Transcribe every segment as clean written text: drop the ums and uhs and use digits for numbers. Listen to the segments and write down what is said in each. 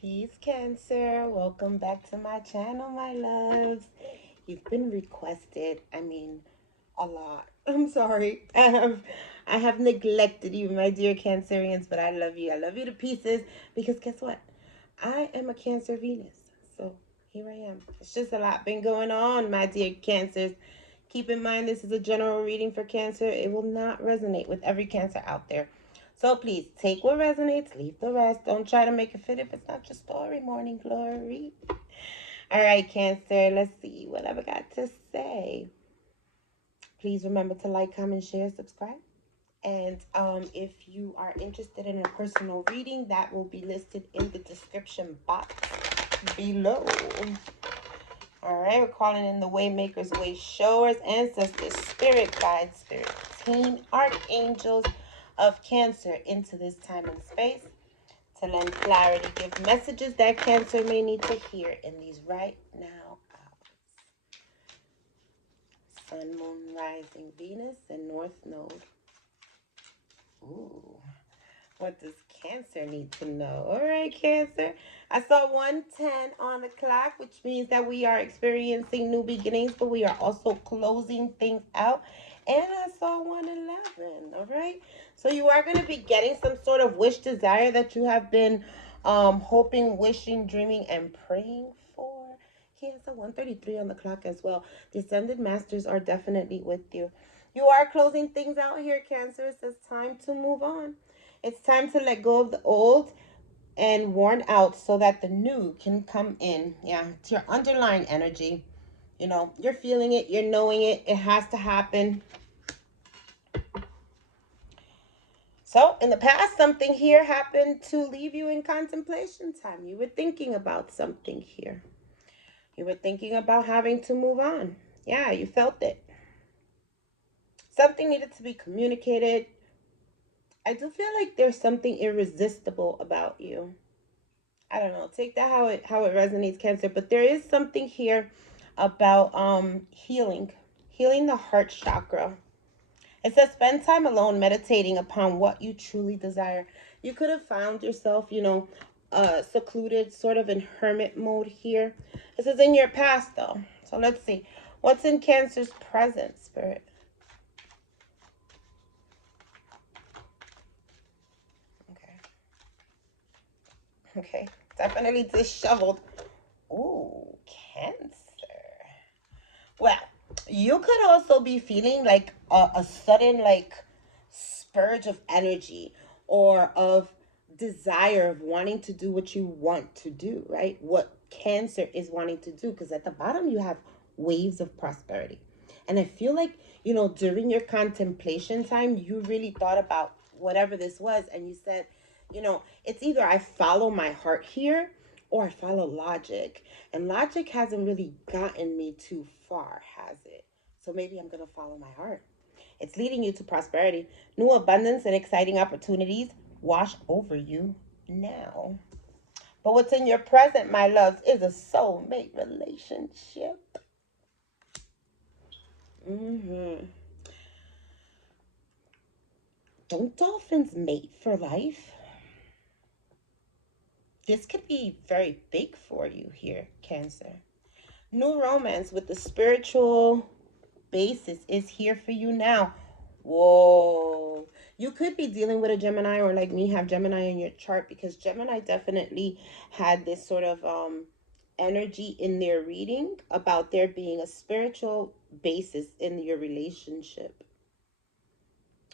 Peace, Cancer. Welcome back to my channel, my loves. You've been requested. A lot. I'm sorry. I have neglected you, my dear Cancerians, but I love you. I love you to pieces because guess what? I am a Cancer Venus. So here I am. It's just a lot been going on, my dear Cancers. Keep in mind this is a general reading for Cancer. It will not resonate with every Cancer out there. So please take what resonates, leave the rest. Don't try to make it fit if it's not your story, morning glory. All right, Cancer, let's see what I've got to say. Please remember to like, comment, share, subscribe. And if you are interested in a personal reading, that will be listed in the description box below. All right, we're calling in the Waymakers, Way Showers, Ancestors, Spirit Guides, Spirit Team, Archangels of Cancer into this time and space to lend clarity, give messages that Cancer may need to hear in these right now hours. Sun, Moon, Rising, Venus, and North Node. Ooh. What does Cancer need to know? All right, Cancer. I saw 110 on the clock, which means that we are experiencing new beginnings, but we are also closing things out. And I saw 111. All right. So you are going to be getting some sort of wish, desire that you have been hoping, wishing, dreaming, and praying for. Cancer, 133 on the clock as well. Descended masters are definitely with you. You are closing things out here, Cancer. It says time to move on. It's time to let go of the old and worn out so that the new can come in. Yeah, it's your underlying energy. You know, you're feeling it, you're knowing it, it has to happen. So, in the past, something here happened to leave you in contemplation time. You were thinking about something here. You were thinking about having to move on. Yeah, you felt it. Something needed to be communicated. I do feel like there's something irresistible about you. I don't know. Take that how it resonates, Cancer. But there is something here about healing the heart chakra. It says spend time alone meditating upon what you truly desire. You could have found yourself, secluded, sort of in hermit mode here. This is in your past though. So let's see. What's in Cancer's present, Spirit? Okay. Okay. Definitely disheveled. Ooh, Cancer. Well, you could also be feeling like a sudden like spurge of energy or of desire of wanting to do what you want to do, right? What Cancer is wanting to do, because at the bottom you have waves of prosperity. And I feel like, during your contemplation time, you really thought about whatever this was and you said, it's either I follow my heart here or I follow logic. And logic hasn't really gotten me too far, has it? So maybe I'm going to follow my heart. It's leading you to prosperity. New abundance and exciting opportunities wash over you now. But what's in your present, my loves, is a soulmate relationship. Mm-hmm. Don't dolphins mate for life? This could be very big for you here, Cancer. New romance with the spiritual basis is here for you now. Whoa. You could be dealing with a Gemini, or like me, have Gemini in your chart, because Gemini definitely had this sort of energy in their reading about there being a spiritual basis in your relationship.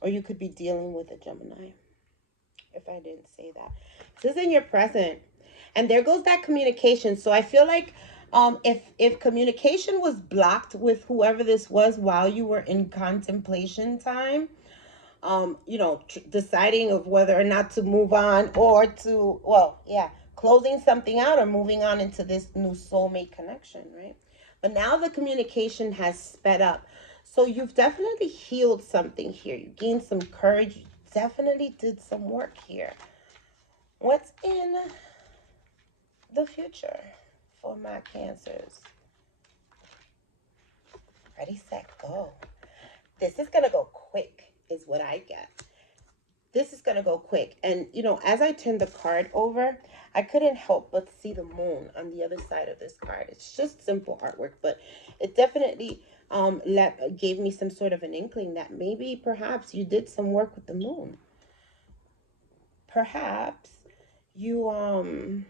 Or you could be dealing with a Gemini, if I didn't say that. This is in your present. And there goes that communication. So I feel like if communication was blocked with whoever this was while you were in contemplation time, deciding of whether or not to move on or to, well, yeah, closing something out or moving on into this new soulmate connection, right? But now the communication has sped up. So you've definitely healed something here. You gained some courage. You definitely did some work here. What's in the future for my Cancers? Ready, set, go. This is going to go quick, is what I get. this is going to go quick. And, as I turned the card over, I couldn't help but see the moon on the other side of this card. It's just simple artwork, but it definitely gave me some sort of an inkling that maybe perhaps you did some work with the moon. Perhaps you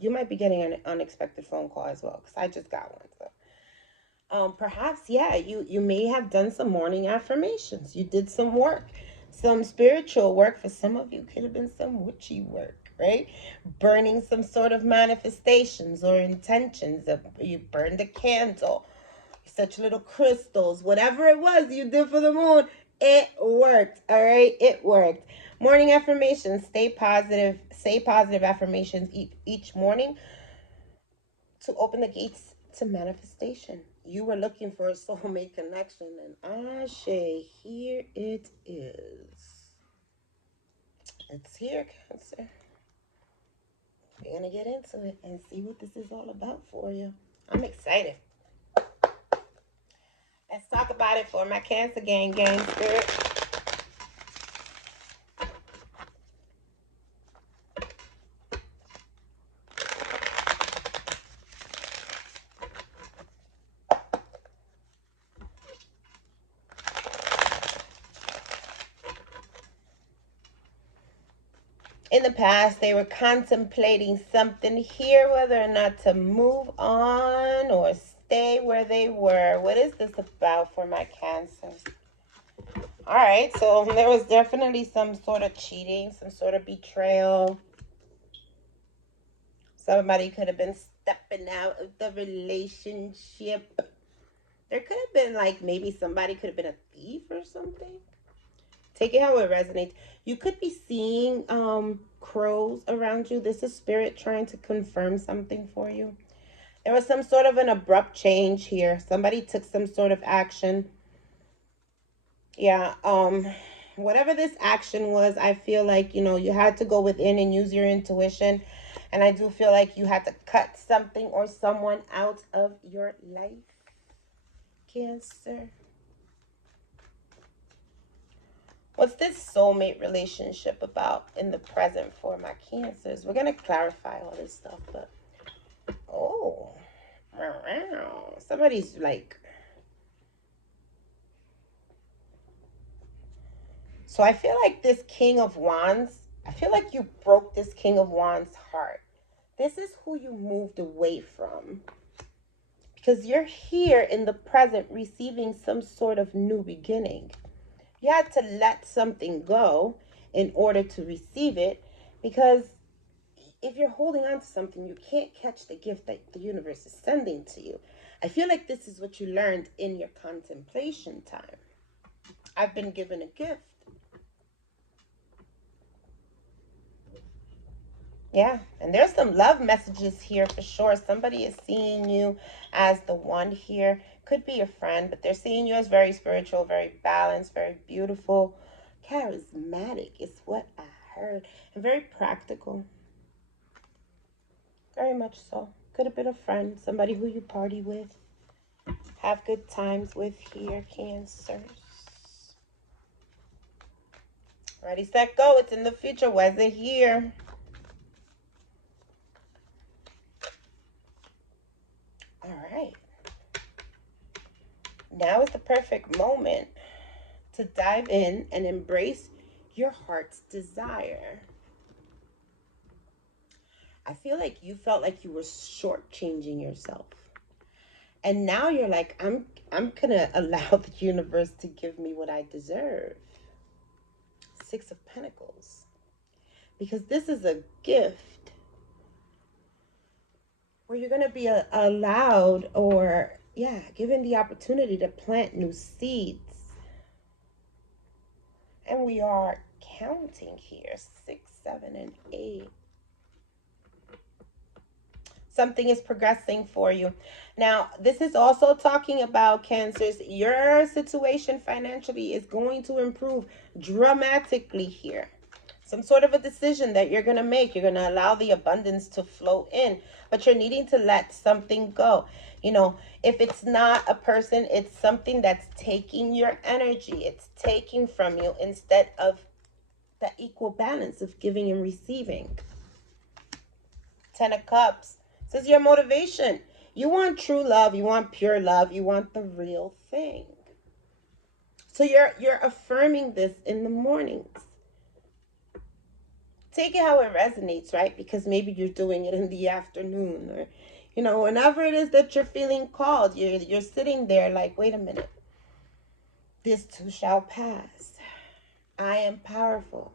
might be getting an unexpected phone call as well, because I just got one. So perhaps, yeah, you may have done some morning affirmations. You did some work, some spiritual work. For some of you, could have been some witchy work, right? Burning some sort of manifestations or intentions. You burned a candle, such little crystals, whatever it was you did for the moon. It worked. All right, it worked. Morning affirmations. Stay positive. Say positive affirmations each morning to open the gates to manifestation. You were looking for a soulmate connection, and Ashe, here it is. It's here, Cancer. We're going to get into it and see what this is all about for you. I'm excited. Let's talk about it for my Cancer gang spirit. In the past, they were contemplating something here, whether or not to move on or stay where they were. What is this about for my Cancers? All right, so there was definitely some sort of cheating, some sort of betrayal. Somebody could have been stepping out of the relationship. There could have been, like, maybe somebody could have been a thief or something. Take it how it resonates. You could be seeing crows around you. This is spirit trying to confirm something for you. There was some sort of an abrupt change here. Somebody took some sort of action. Yeah, whatever this action was, I feel like, you had to go within and use your intuition. And I do feel like you had to cut something or someone out of your life, Cancer. What's this soulmate relationship about in the present for my Cancers? We're going to clarify all this stuff, but somebody's like, so I feel like this King of Wands, I feel like you broke this King of Wands heart. This is who you moved away from, because you're here in the present receiving some sort of new beginning. You had to let something go in order to receive it, because if you're holding on to something, you can't catch the gift that the universe is sending to you. I feel like this is what you learned in your contemplation time. I've been given a gift. Yeah, and there's some love messages here for sure. Somebody is seeing you as the one here. Could be your friend, but they're seeing you as very spiritual, very balanced, very beautiful, charismatic is what I heard, and very practical. Very much so. Could have been a friend, somebody who you party with, have good times with here, Cancers. Ready, set, go. It's in the future. Was it here? All right. Now is the perfect moment to dive in and embrace your heart's desire. I feel like you felt like you were shortchanging yourself. And now you're like, I'm gonna allow the universe to give me what I deserve. Six of Pentacles. Because this is a gift where you're gonna be allowed, or given the opportunity to plant new seeds. And we are counting here, 6, 7, and 8. Something is progressing for you. Now, this is also talking about, Cancers. Your situation financially is going to improve dramatically here. Some sort of a decision that you're going to make. You're going to allow the abundance to flow in, but you're needing to let something go. If it's not a person, it's something that's taking your energy. It's taking from you instead of that equal balance of giving and receiving. 10 of Cups. This is your motivation. You want true love. You want pure love. You want the real thing. So you're affirming this in the mornings. Take it how it resonates, right? Because maybe you're doing it in the afternoon, or whenever it is that you're feeling called, you're sitting there like, wait a minute. This too shall pass. I am powerful.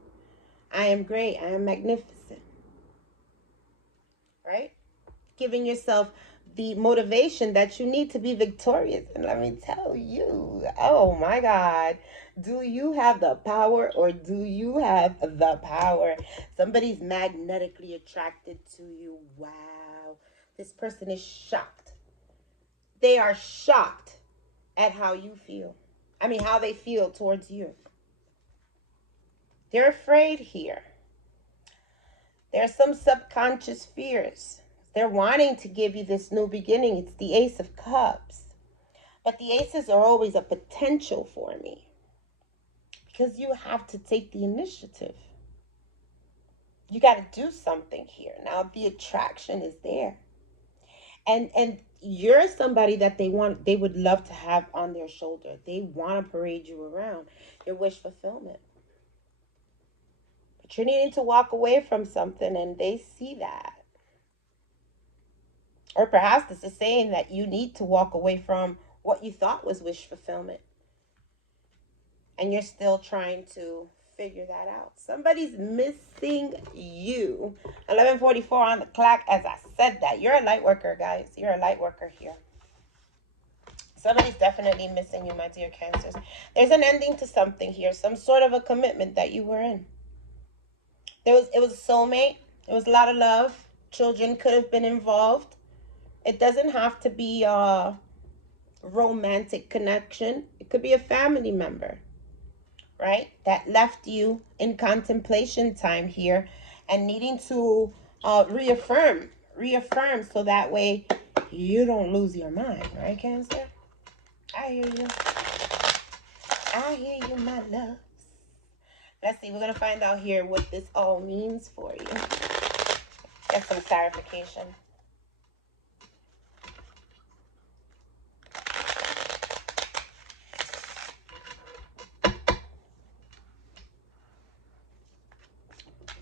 I am great. I am magnificent. Right? Giving yourself the motivation that you need to be victorious. And let me tell you, oh my God, do you have the power, or do you have the power? Somebody's magnetically attracted to you. Wow. This person is shocked. They are shocked at how you feel. I mean, how they feel towards you. They're afraid here. There's some subconscious fears. They're wanting to give you this new beginning. It's the Ace of Cups. But the aces are always a potential for me, because you have to take the initiative. You got to do something here. Now the attraction is there. And you're somebody that they would love to have on their shoulder. They want to parade you around. Your wish fulfillment. But you're needing to walk away from something, and they see that. Or perhaps this is saying that you need to walk away from what you thought was wish fulfillment. And you're still trying to figure that out. Somebody's missing you. 11:44 on the clock. As I said that, you're a light worker, guys. You're a light worker here. Somebody's definitely missing you, my dear Cancers. There's an ending to something here. Some sort of a commitment that you were in. It was a soulmate. It was a lot of love. Children could have been involved. It doesn't have to be a romantic connection. It could be a family member, right? That left you in contemplation time here, and needing to reaffirm so that way you don't lose your mind, right, Cancer? I hear you. I hear you, my loves. Let's see. We're going to find out here what this all means for you. Get some clarification.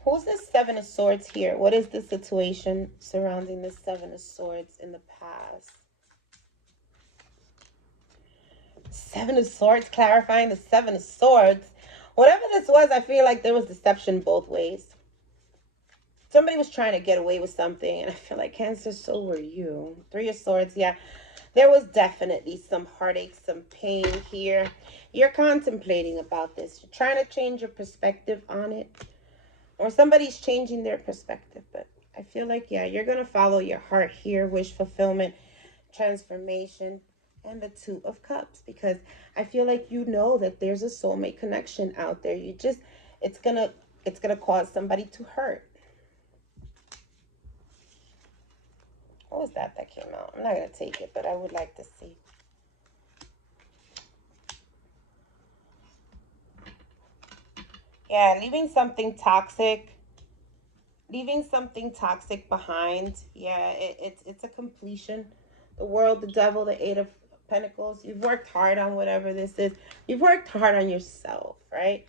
Who's this Seven of Swords here? What is the situation surrounding the Seven of Swords in the past? Seven of Swords, clarifying the Seven of Swords. Whatever this was, I feel like there was deception both ways. Somebody was trying to get away with something, and I feel like, Cancer, so were you. Three of Swords, yeah. There was definitely some heartache, some pain here. You're contemplating about this. You're trying to change your perspective on it. Or somebody's changing their perspective. But I feel like, yeah, you're going to follow your heart here. Wish fulfillment, transformation, and the Two of Cups. Because I feel like you know that there's a soulmate connection out there. It's gonna cause somebody to hurt. What was that came out? I'm not going to take it, but I would like to see. Yeah, leaving something toxic behind. Yeah, it's a completion. The World, the Devil, the Eight of Pentacles. You've worked hard on whatever this is. You've worked hard on yourself, right?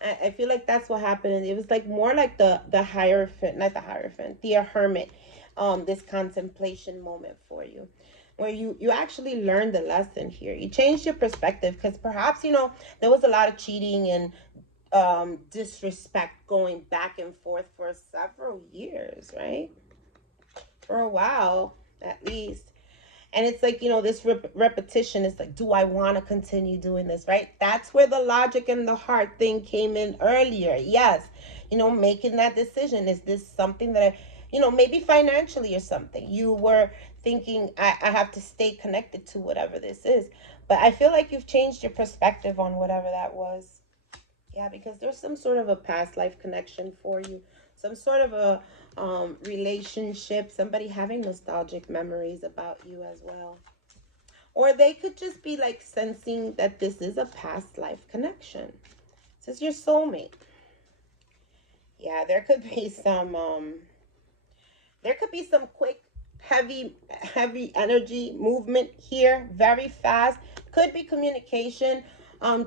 I feel like that's what happened. It was like more like the Hierophant, not the Hierophant, the Hermit. This contemplation moment for you, where you actually learned the lesson here. You changed your perspective, because perhaps there was a lot of cheating and disrespect going back and forth for several years, right? For a while, at least. And it's like, this repetition is like, do I want to continue doing this, right? That's where the logic and the heart thing came in earlier. Yes, making that decision. Is this something that maybe financially or something, you were thinking, I have to stay connected to whatever this is. But I feel like you've changed your perspective on whatever that was. Yeah, because there's some sort of a past life connection for you. Some sort of a relationship. Somebody having nostalgic memories about you as well. Or they could just be like sensing that this is a past life connection. This is your soulmate. Yeah, there could be some quick, heavy energy movement here, very fast. Could be communication,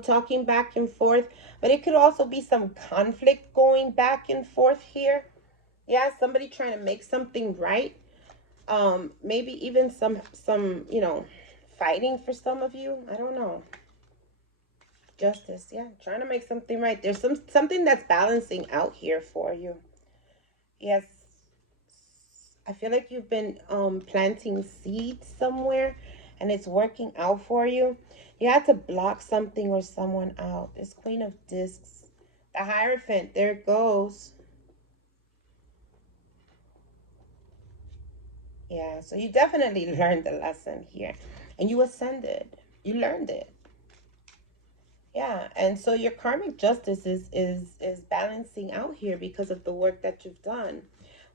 talking back and forth, but it could also be some conflict going back and forth here. Yeah, somebody trying to make something right. Maybe even some fighting for some of you. I don't know. Justice, yeah, trying to make something right. There's something that's balancing out here for you. Yes, I feel like you've been planting seeds somewhere and it's working out for you. You had to block something or someone out. This Queen of Discs. The Hierophant, there it goes. Yeah, so you definitely learned the lesson here. And you ascended. You learned it. Yeah, and so your karmic justice is balancing out here because of the work that you've done.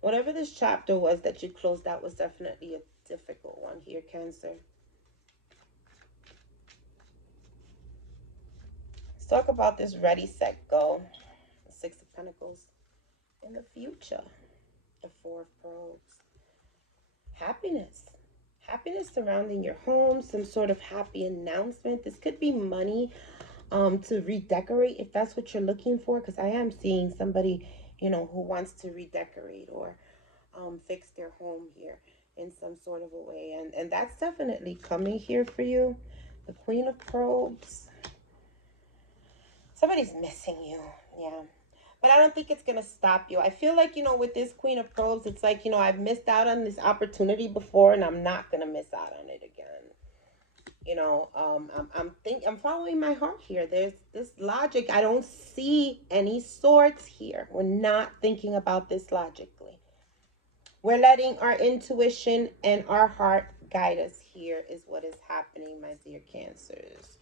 Whatever this chapter was that you closed out was definitely a difficult one here, Cancer. Let's talk about this ready, set, go. The Six of Pentacles in the future. The Four of Pearls. Happiness. Happiness surrounding your home, some sort of happy announcement. This could be money to redecorate if that's what you're looking for, because I am seeing somebody, who wants to redecorate or fix their home here in some sort of a way. And that's definitely coming here for you. The Queen of Probes. Somebody's missing you. Yeah. But I don't think it's going to stop you. I feel like, with this Queen of Probes, it's like, I've missed out on this opportunity before and I'm not going to miss out on it again. I'm following my heart here. There's this logic. I don't see any swords here. We're not thinking about this logically. We're letting our intuition and our heart guide us here, is what is happening, my dear Cancers.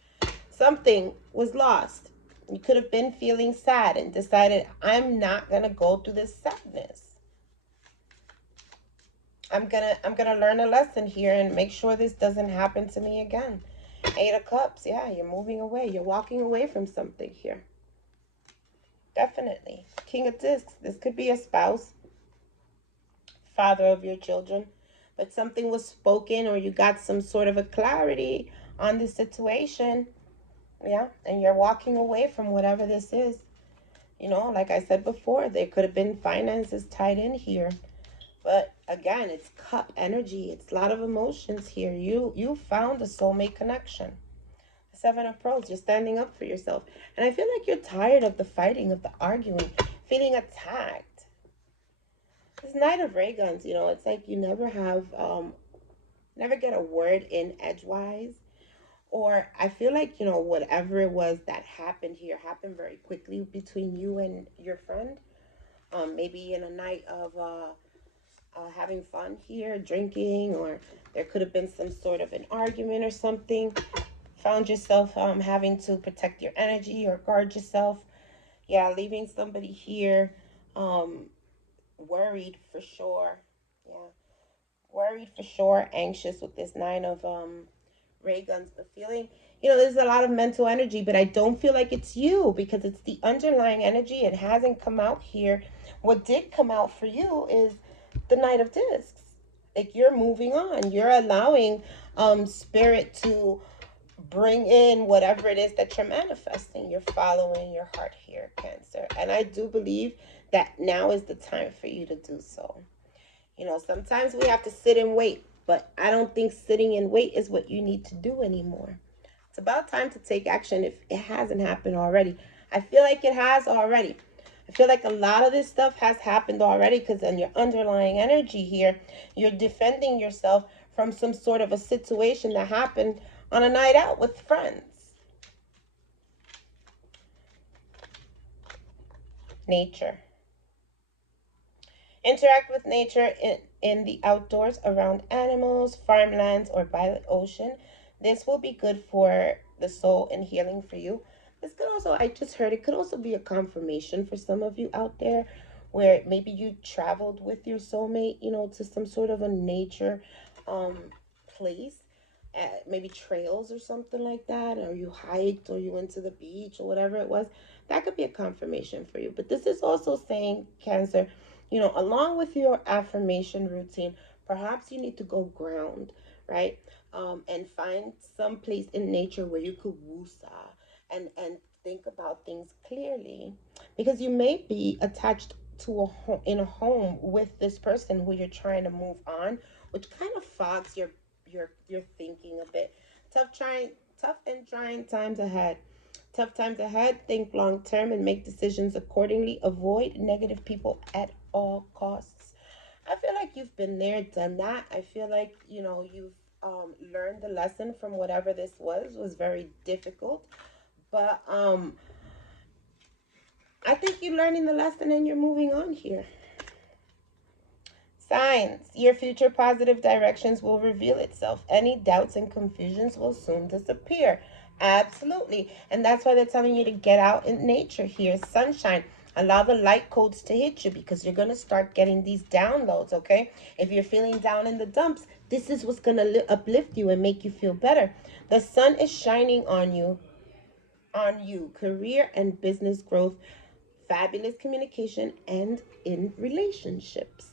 Something was lost. You could have been feeling sad and decided, I'm not gonna go through this sadness. I'm gonna learn a lesson here and make sure this doesn't happen to me again. Eight of Cups, yeah, you're moving away. You're walking away from something here. Definitely. King of Discs, this could be a spouse, father of your children, but something was spoken or you got some sort of a clarity on the situation. Yeah, and you're walking away from whatever this is. Like I said before, there could have been finances tied in here. But again, it's cup energy. It's a lot of emotions here. You found a soulmate connection. Seven of Pearls, you're standing up for yourself. And I feel like you're tired of the fighting, of the arguing, feeling attacked. This Knight of Ray Guns, it's like you never get a word in edgewise. Or I feel like, whatever it was that happened here happened very quickly between you and your friend. Maybe in a night of having fun here, drinking, or there could have been some sort of an argument or something. Found yourself having to protect your energy or guard yourself. Yeah, leaving somebody here worried for sure. Yeah, worried for sure, anxious with this nine of ray guns, but feeling, there's a lot of mental energy, but I don't feel like it's you because it's the underlying energy. It hasn't come out here. What did come out for you is the Knight of Discs. Like you're moving on. You're allowing spirit to bring in whatever it is that you're manifesting. You're following your heart here, Cancer. And I do believe that now is the time for you to do so. Sometimes we have to sit and wait, but I don't think sitting and wait is what you need to do anymore. It's about time to take action if it hasn't happened already. I feel like it has already. I feel like a lot of this stuff has happened already because in your underlying energy here, you're defending yourself from some sort of a situation that happened on a night out with friends. Nature. Interact with nature in the outdoors around animals, farmlands, or by the ocean. This will be good for the soul and healing for you. This could also, I just heard, it could also be a confirmation for some of you out there where maybe you traveled with your soulmate, to some sort of a nature place. maybe trails or something like that, or you hiked or you went to the beach or whatever it was. That could be a confirmation for you. But this is also saying, Cancer, along with your affirmation routine, perhaps you need to go ground, right? And find some place in nature where you could woosah and think about things clearly, because you may be attached to in a home with this person who you're trying to move on, which kind of fogs your thinking a bit. Tough and trying times ahead. Tough times ahead. Think long term and make decisions accordingly. Avoid negative people at all costs. I feel like you've been there, done that. I feel like you've learned the lesson from whatever this was very difficult, but I think you're learning the lesson and you're moving on here. Signs. Your future positive directions will reveal itself. Any doubts and confusions will soon disappear. Absolutely. And that's why they're telling you to get out in nature here. Sunshine. Allow the light codes to hit you, because you're going to start getting these downloads, okay? If you're feeling down in the dumps, this is what's going to uplift you and make you feel better. The sun is shining on you. Career and business growth, fabulous communication, and in relationships.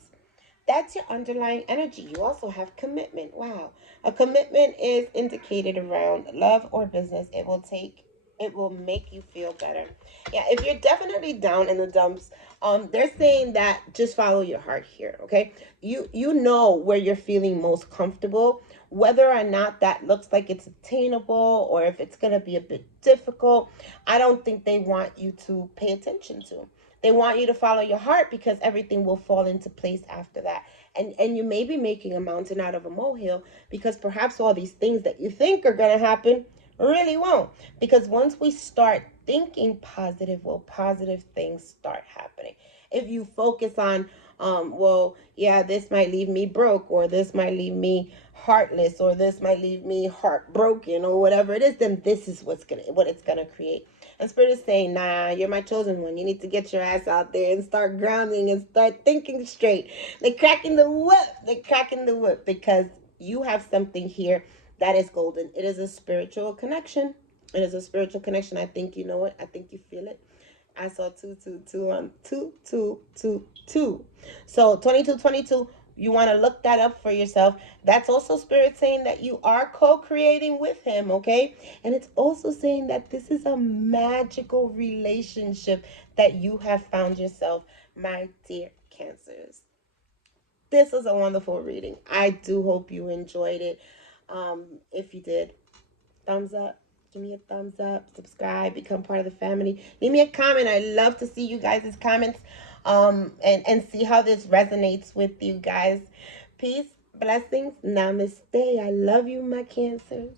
That's your underlying energy. You also have commitment. Wow. A commitment is indicated around love or business. It will make you feel better. Yeah, if you're definitely down in the dumps, they're saying that just follow your heart here, okay? You know where you're feeling most comfortable, whether or not that looks like it's attainable or if it's gonna be a bit difficult. I don't think they want you to pay attention to. They want you to follow your heart, because everything will fall into place after that. And you may be making a mountain out of a molehill, because perhaps all these things that you think are going to happen really won't. Because once we start thinking positive, well, positive things start happening. If you focus on, well, yeah, this might leave me broke, or this might leave me heartless, or this might leave me heartbroken, or whatever it is, then this is what it's gonna create. And Spirit is saying, nah, you're my chosen one. You need to get your ass out there and start grounding and start thinking straight. They're cracking the whip. They're cracking the whip, because you have something here that is golden. It is a spiritual connection. It is a spiritual connection. I think you know it. I think you feel it. I saw 222 on 2222. So 2222, you want to look that up for yourself. That's also Spirit saying that you are co-creating with him, okay? And it's also saying that this is a magical relationship that you have found yourself, my dear Cancers. This was a wonderful reading. I do hope you enjoyed it. If you did, thumbs up. Give me a thumbs up, subscribe, become part of the family. Leave me a comment. I love to see you guys' comments, and see how this resonates with you guys. Peace, blessings, namaste. I love you, my Cancers.